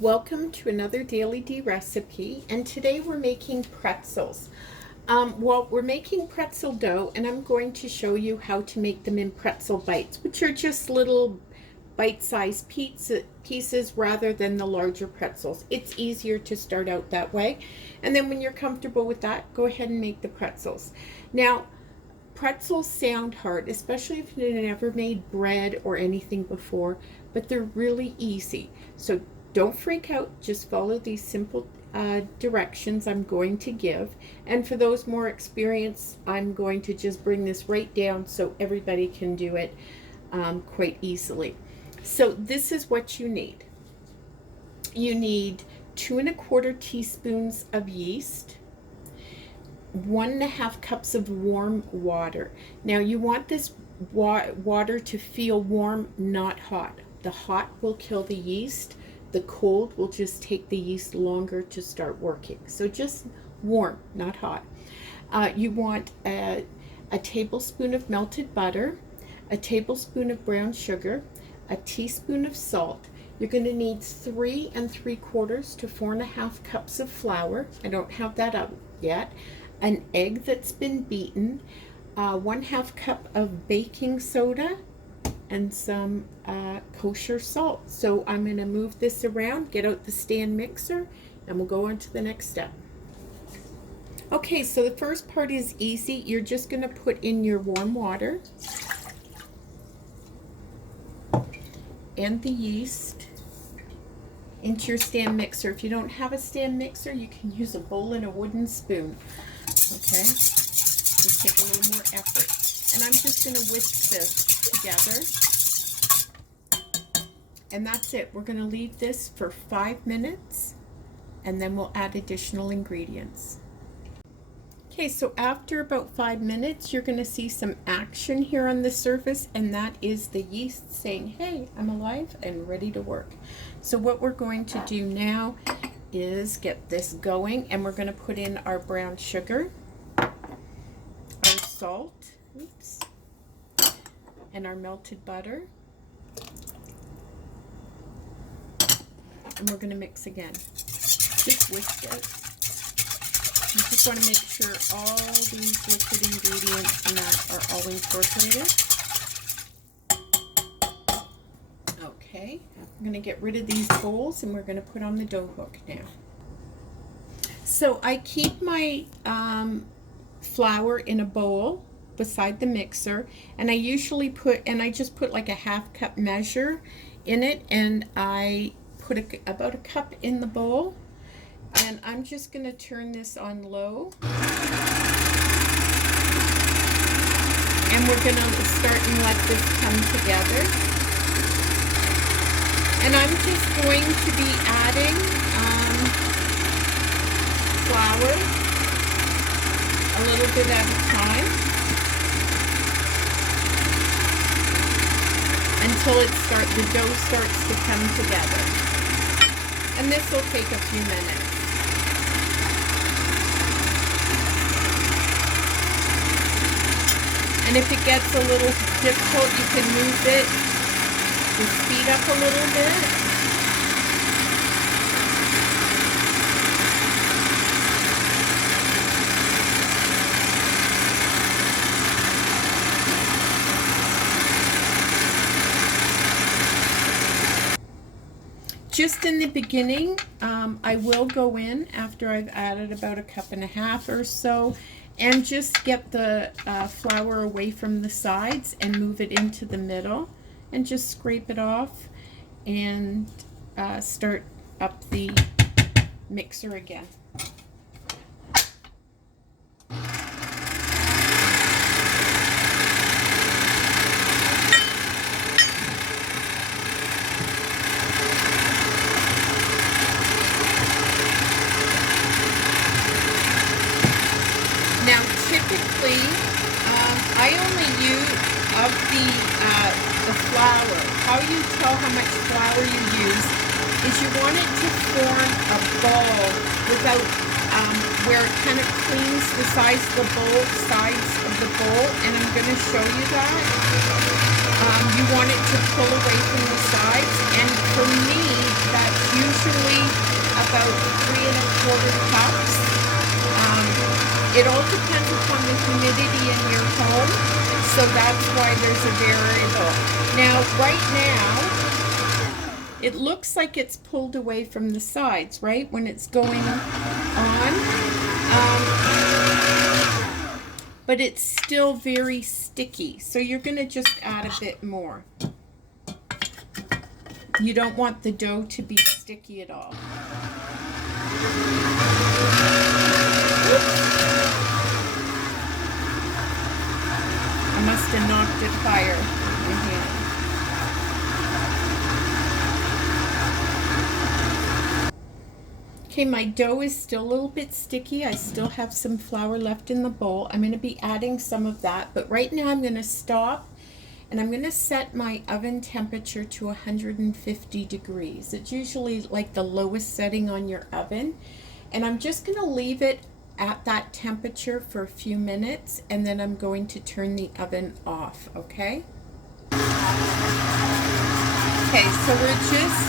Welcome to another Daily D recipe, and today we're making pretzels. We're making pretzel dough, and I'm going to show you how to make them in pretzel bites, which are just little bite-sized pieces rather than the larger pretzels. It's easier to start out that way, and then when you're comfortable with that, go ahead and make the pretzels. Now, pretzels sound hard, especially if you've never made bread or anything before, but they're really easy. So don't freak out, just follow these simple directions I'm going to give. And for those more experienced, I'm going to just bring this right down so everybody can do it quite easily. So this is what you need. You need 2 1/4 teaspoons of yeast, 1 1/2 cups of warm water. Now you want this water to feel warm, not hot. The hot will kill the yeast. The cold will just take the yeast longer to start working. So just warm, not hot. You want a tablespoon of melted butter, a tablespoon of brown sugar, a teaspoon of salt. You're going to need 3 3/4 to 4 1/2 cups of flour. I don't have that up yet. An egg that's been beaten, 1/2 cup of baking soda, and some kosher salt. So I'm going to move this around, get out the stand mixer, and we'll go on to the next step. Okay, so the first part is easy. You're just going to put in your warm water and the yeast into your stand mixer. If you don't have a stand mixer, you can use a bowl and a wooden spoon. Okay, just take a little more effort. And I'm just going to whisk this together. And that's it. We're going to leave this for 5 minutes, and then we'll add additional ingredients. Okay, so after about 5 minutes, you're going to see some action here on the surface, and that is the yeast saying, hey, I'm alive and ready to work. So what we're going to do now is get this going, and we're going to put in our brown sugar, our salt, and our melted butter. And we're going to mix again. Just whisk it. You just want to make sure all these liquid ingredients and that are all incorporated. Okay, I'm going to get rid of these bowls and we're going to put on the dough hook now. So I keep my flour in a bowl beside the mixer, and I usually just put like a 1/2 cup measure in it, and I put about a cup in the bowl, and I'm just going to turn this on low, and we're going to start and let this come together. And I'm just going to be adding flour a little bit at a time until the dough starts to come together. And this will take a few minutes. And if it gets a little difficult, you can move it to speed up a little bit. Just in the beginning, I will go in after I've added about a 1.5 cups or so, and just get the flour away from the sides and move it into the middle, and just scrape it off and start up the mixer again. Now, typically, I only use of the flour. How you tell how much flour you use is you want it to form a ball without where it kind of cleans the sides of the bowl, and I'm going to show you that. You want it to pull away from the sides, and for me, that's usually usually about 3¼ cups. It all depends upon the humidity in your home, so that's why there's a variable. Now, right now, it looks like it's pulled away from the sides, right, when it's going on. But it's still very sticky, so you're going to just add a bit more. You don't want the dough to be sticky at all. Oops. I must have knocked it higher with my hand. Okay, my dough is still a little bit sticky. I still have some flour left in the bowl. I'm going to be adding some of that, but right now I'm going to stop and I'm going to set my oven temperature to 150 degrees. It's usually like the lowest setting on your oven, and I'm just going to leave it at that temperature for a few minutes, and then I'm going to turn the oven off, okay? Okay, so we're just,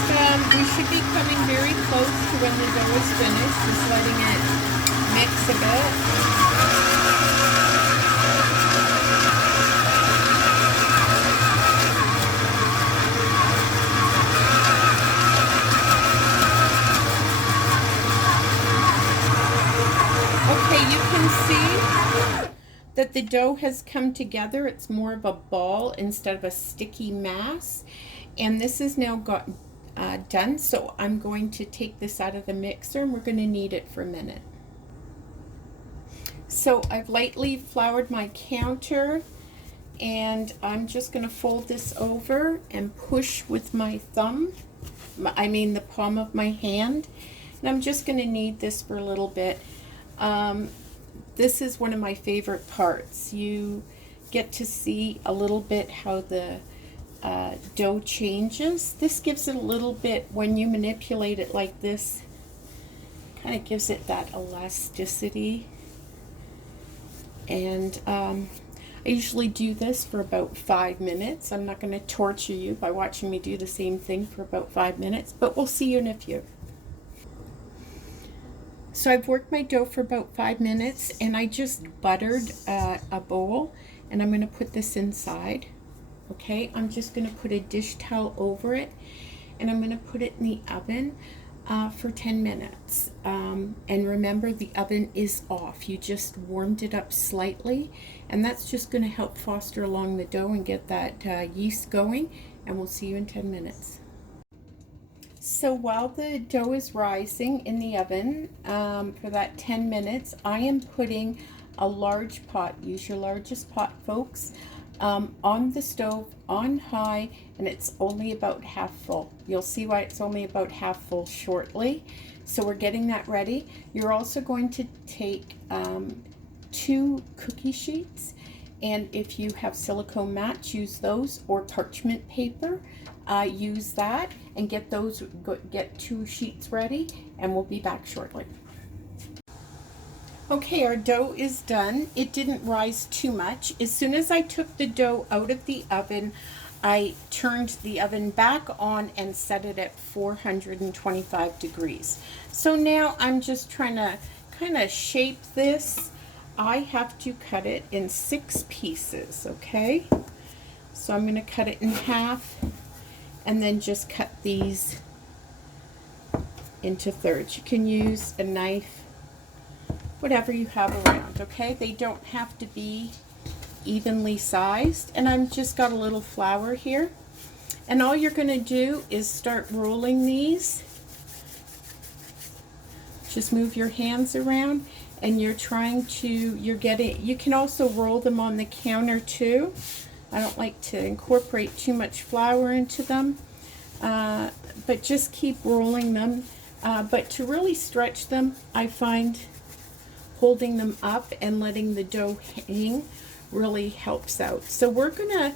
we should be coming very close to when the dough is finished, just letting it mix a bit. Okay, you can see that the dough has come together. It's more of a ball instead of a sticky mass. And this is now got done, so I'm going to take this out of the mixer and we're going to knead it for a minute. So I've lightly floured my counter, and I'm just going to fold this over and push with my thumb, the palm of my hand, and I'm just going to knead this for a little bit. This is one of my favorite parts. You get to see a little bit how the dough changes. This gives it a little bit, when you manipulate it like this, kind of gives it that elasticity. And I usually do this for about 5 minutes. I'm not going to torture you by watching me do the same thing for about 5 minutes, but we'll see you in a few. So I've worked my dough for about 5 minutes, and I just buttered a bowl, and I'm going to put this inside. Okay, I'm just going to put a dish towel over it, and I'm going to put it in the oven for 10 minutes. And remember, the oven is off. You just warmed it up slightly, and that's just going to help foster along the dough and get that yeast going, and we'll see you in 10 minutes. So while the dough is rising in the oven for that 10 minutes, I am putting a large pot. Use your largest pot, folks. On the stove on high, and it's only about half full. You'll see why it's only about half full shortly. So we're getting that ready. You're also going to take 2 cookie sheets, and if you have silicone mats, use those, or parchment paper, use that, and get 2 sheets ready, and we'll be back shortly. Okay, our dough is done. It didn't rise too much. As soon as I took the dough out of the oven, I turned the oven back on and set it at 425 degrees. So now I'm just trying to kind of shape this. I have to cut it in 6 pieces, okay? So I'm going to cut it in half, and then just cut these into thirds. You can use a knife, whatever you have around, okay? They don't have to be evenly sized. And I've just got a little flour here. And all you're going to do is start rolling these. Just move your hands around, and you're you can also roll them on the counter too. I don't like to incorporate too much flour into them, but just keep rolling them. But to really stretch them, I find holding them up and letting the dough hang really helps out. So we're gonna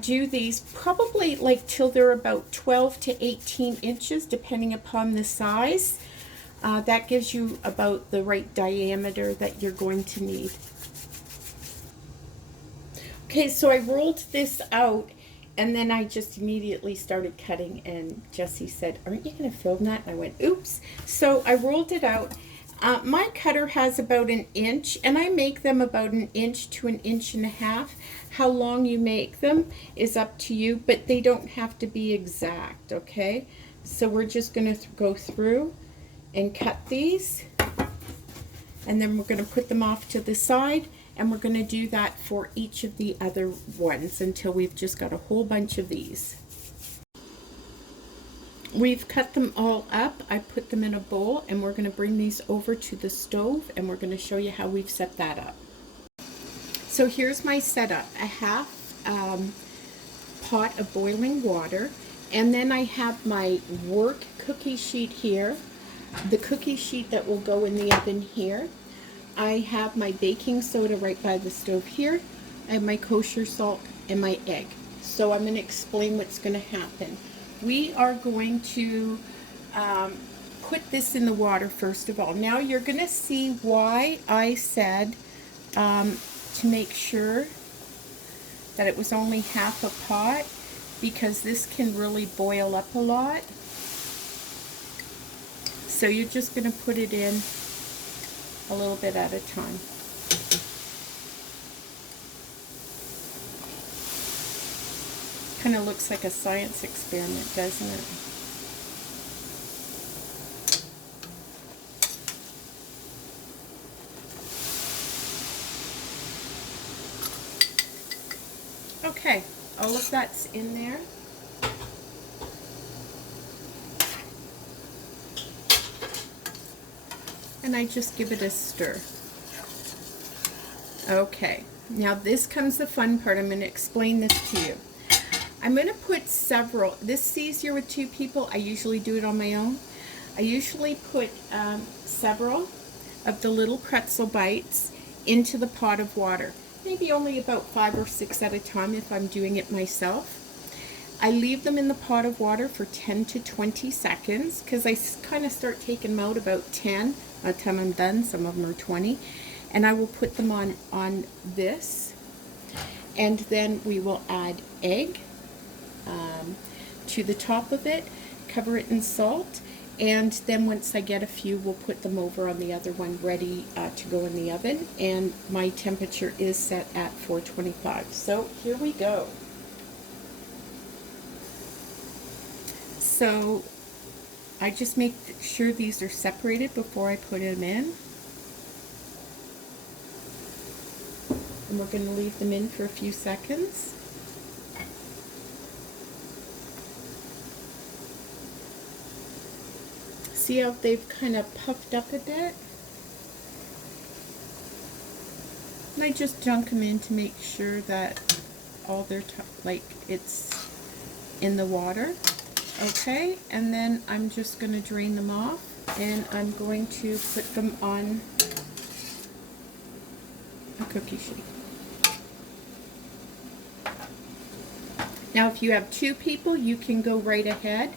do these probably like till they're about 12 to 18 inches, depending upon the size. That gives you about the right diameter that you're going to need. Okay, so I rolled this out, And then I just immediately started cutting, and Jesse said, "Aren't you going to film that?" And I went, "Oops." So I rolled it out. My cutter has about an inch, and I make them about an inch to an inch and a half. How long you make them is up to you, but they don't have to be exact, okay? So we're just going to go through and cut these, and then we're going to put them off to the side, and we're going to do that for each of the other ones until we've just got a whole bunch of these. We've cut them all up. I put them in a bowl, and we're going to bring these over to the stove, and we're going to show you how we've set that up. So here's my setup: a half pot of boiling water, and then I have my work cookie sheet here, the cookie sheet that will go in the oven here. I have my baking soda right by the stove here. I have my kosher salt and my egg. So I'm going to explain what's going to happen. We are going to put this in the water first of all. Now you're going to see why I said to make sure that it was only half a pot, because this can really boil up a lot. So you're just going to put it in a little bit at a time. Kind of looks like a science experiment, doesn't it? Okay, all of that's in there. And I just give it a stir. Okay, now this comes the fun part. I'm going to explain this to you. I'm going to put several. This is easier with 2 people. I usually do it on my own. I usually put several of the little pretzel bites into the pot of water. Maybe only about 5 or 6 at a time if I'm doing it myself. I leave them in the pot of water for 10 to 20 seconds because I kind of start taking them out about 10. By the time I'm done, some of them are 20. And I will put them on this. And then we will add egg to the top of it, cover it in salt, and then once I get a few, we'll put them over on the other one ready to go in the oven. And my temperature is set at 425. So here we go. So I just make sure these are separated before I put them in. And we're going to leave them in for a few seconds. See how they've kind of puffed up a bit? And I just dunk them in to make sure that all their like it's in the water. Okay, and then I'm just going to drain them off, and I'm going to put them on a cookie sheet. Now if you have 2 people, you can go right ahead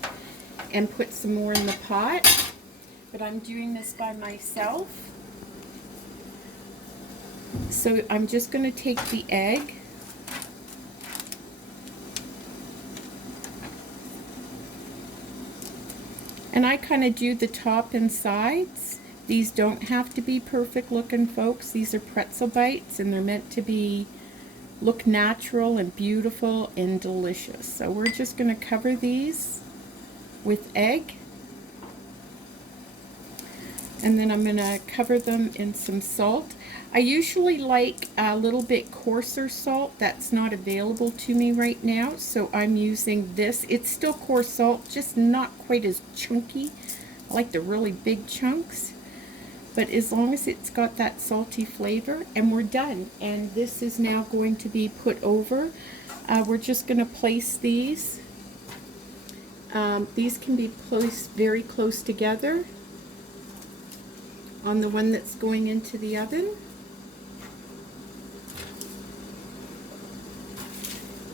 and put some more in the pot, but I'm doing this by myself. So I'm just going to take the egg and I kind of do the top and sides. These don't have to be perfect looking, folks. These are pretzel bites and they're meant to be look natural and beautiful and delicious. So we're just going to cover these with egg, and then I'm going to cover them in some salt. I usually like a little bit coarser salt. That's not available to me right now, so I'm using this. It's still coarse salt, just not quite as chunky. I like the really big chunks, but as long as it's got that salty flavor. And we're done, and this is now going to be put over. We're just going to place these. These can be placed very close together on the one that's going into the oven.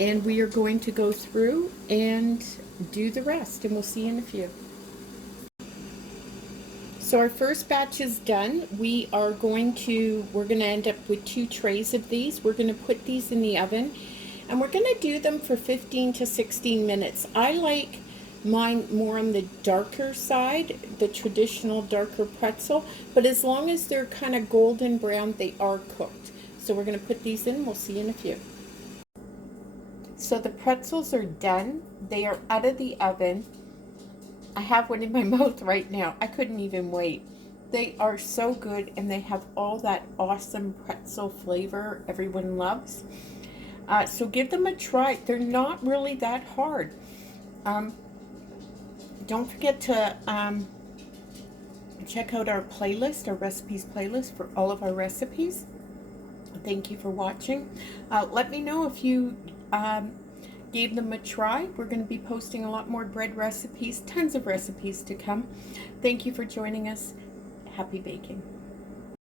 And we are going to go through and do the rest, and we'll see you in a few. So our first batch is done. We're going to end up with 2 trays of these. We're going to put these in the oven. And we're going to do them for 15 to 16 minutes. I like mine more on the darker side, the traditional darker pretzel, but as long as they're kind of golden brown, they are cooked. So we're going to put these in. We'll see you in a few. So the pretzels are done. They are out of the oven. I have one in my mouth right now. I couldn't even wait. They are so good, and they have all that awesome pretzel flavor everyone loves. So give them a try. They're not really that hard. Don't forget to check out our playlist, our recipes playlist for all of our recipes. Thank you for watching. Let me know if you gave them a try. We're going to be posting a lot more bread recipes, tons of recipes to come. Thank you for joining us. Happy baking.